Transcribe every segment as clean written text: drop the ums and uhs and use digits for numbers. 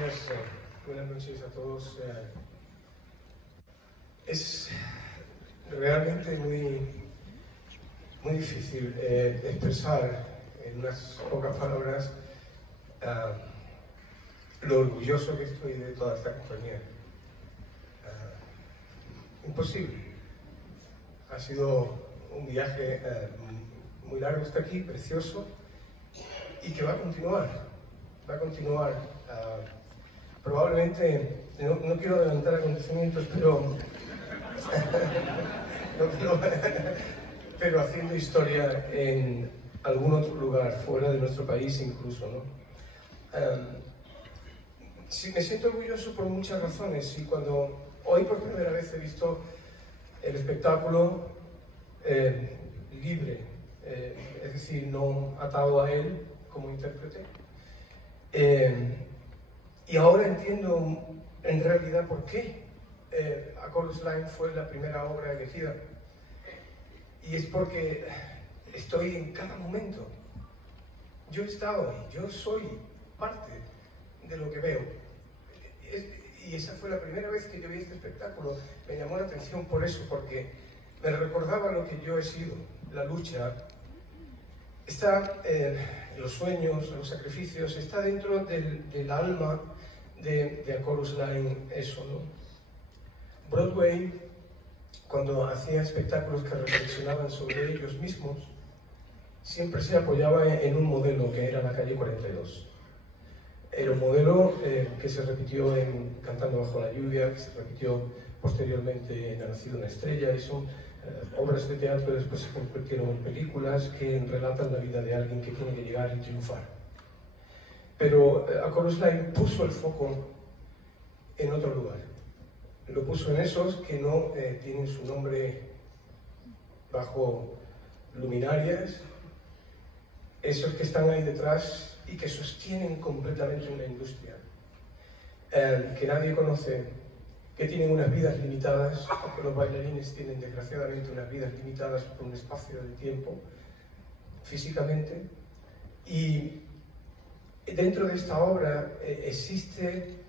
gracias. Buenas noches a todos. Es realmente muy difícil expresar en unas pocas palabras lo orgulloso que estoy de toda esta compañía. Imposible. Ha sido un viaje muy largo hasta aquí, precioso, y que va a continuar. Va a continuar. Probablemente, no quiero adelantar acontecimientos, pero haciendo historia en algún otro lugar, fuera de nuestro país incluso, ¿no? Sí, me siento orgulloso por muchas razones, y cuando hoy por primera vez he visto el espectáculo libre, es decir, no atado a él como intérprete, y ahora entiendo en realidad por qué A Chorus Line fue la primera obra elegida. Y es porque estoy en cada momento. Yo he estado ahí, yo soy parte de lo que veo. Y esa fue la primera vez que yo vi este espectáculo. Me llamó la atención por eso, porque me recordaba lo que yo he sido, la lucha. Está los sueños, los sacrificios, está dentro del alma de A Chorus Line, eso, ¿no? Broadway, cuando hacía espectáculos que reflexionaban sobre ellos mismos, siempre se apoyaba en un modelo que era la calle 42. Era un modelo que se repitió en Cantando bajo la lluvia, que se repitió posteriormente en Ha nacido una estrella, y son obras de teatro que después se convirtieron en películas que relatan la vida de alguien que tiene que llegar y triunfar. Pero A Chorus Line puso el foco en otro lugar. Lo puso en esos que no tienen su nombre bajo luminarias, esos que están ahí detrás y que sostienen completamente una industria que nadie conoce, que tienen unas vidas limitadas, porque los bailarines tienen desgraciadamente unas vidas limitadas por un espacio de tiempo, físicamente, y dentro de esta obra existe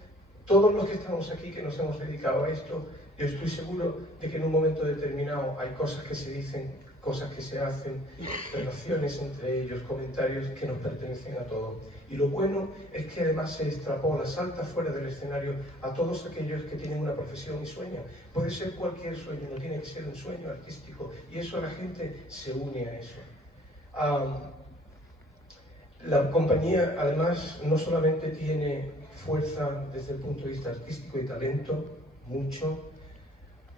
todos los que estamos aquí, que nos hemos dedicado a esto. Yo estoy seguro de que en un momento determinado hay cosas que se dicen, cosas que se hacen, relaciones entre ellos, comentarios que nos pertenecen a todos. Y lo bueno es que además se extrapola, salta fuera del escenario a todos aquellos que tienen una profesión y sueñan. Puede ser cualquier sueño, no tiene que ser un sueño artístico, y eso la gente se une a eso. La compañía además no solamente tiene fuerza desde el punto de vista artístico y talento, mucho,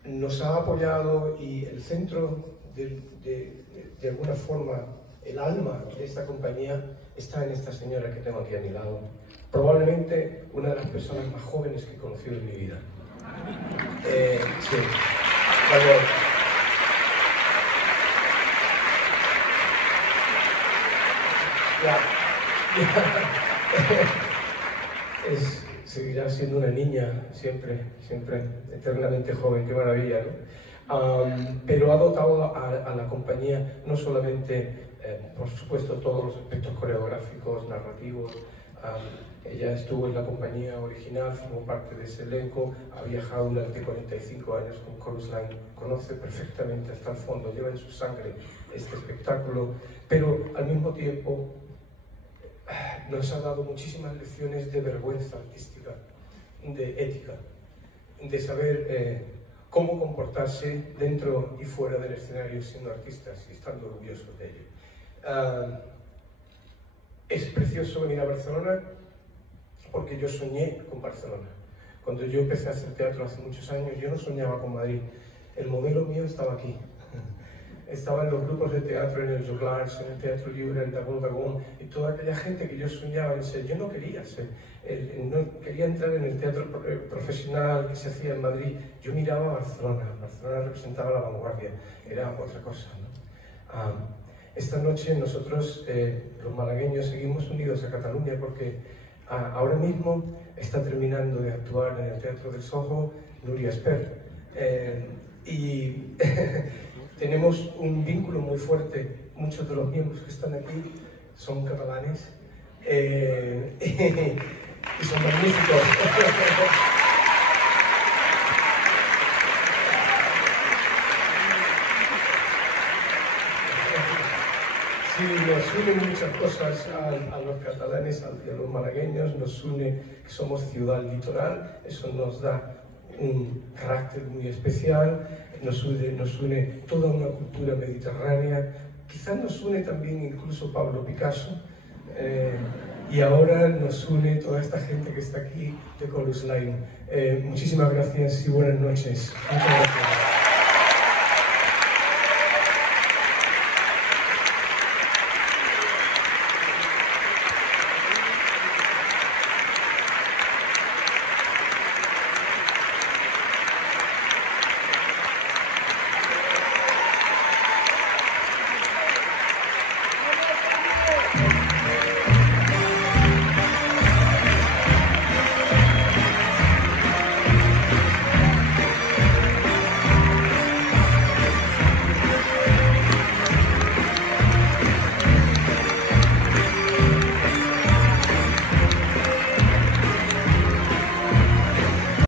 nos ha apoyado, y el centro de alguna forma, el alma de esta compañía está en esta señora que tengo aquí a mi lado, probablemente una de las personas más jóvenes que he conocido en mi vida. Sí, seguirá siendo una niña, siempre, eternamente joven, qué maravilla, ¿no? Pero ha dotado a la compañía no solamente, por supuesto, todos los aspectos coreográficos, narrativos. Ella estuvo en la compañía original, formó parte de ese elenco, ha viajado durante 45 años con Chorus Line, conoce perfectamente hasta el fondo, lleva en su sangre este espectáculo, pero al mismo tiempo nos ha dado muchísimas lecciones de vergüenza artística, de ética, de saber cómo comportarse dentro y fuera del escenario siendo artistas y estando orgullosos de ello. Es precioso venir a Barcelona porque yo soñé con Barcelona. Cuando yo empecé a hacer teatro hace muchos años, yo no soñaba con Madrid. El modelo mío estaba aquí. Estaba en los grupos de teatro, en el Joglars, en el Teatro Libre, en Dagón Dagón, y toda aquella gente que yo soñaba en ser. Yo no quería ser, no quería entrar en el teatro profesional que se hacía en Madrid. Yo miraba a Barcelona. Barcelona representaba la vanguardia, era otra cosa, ¿no? Esta noche nosotros, los malagueños, seguimos unidos a Cataluña porque ahora mismo está terminando de actuar en el Teatro del Soho Núria Espert. Y tenemos un vínculo muy fuerte. Muchos de los miembros que están aquí son catalanes. y son magníficos. Sí, nos unen muchas cosas a los catalanes y a los malagueños, nos une que somos ciudad litoral, eso nos da un carácter muy especial, nos une toda una cultura mediterránea, quizás nos une también incluso Pablo Picasso, y ahora nos une toda esta gente que está aquí de Chorus Line. Muchísimas gracias y buenas noches. Muchas gracias.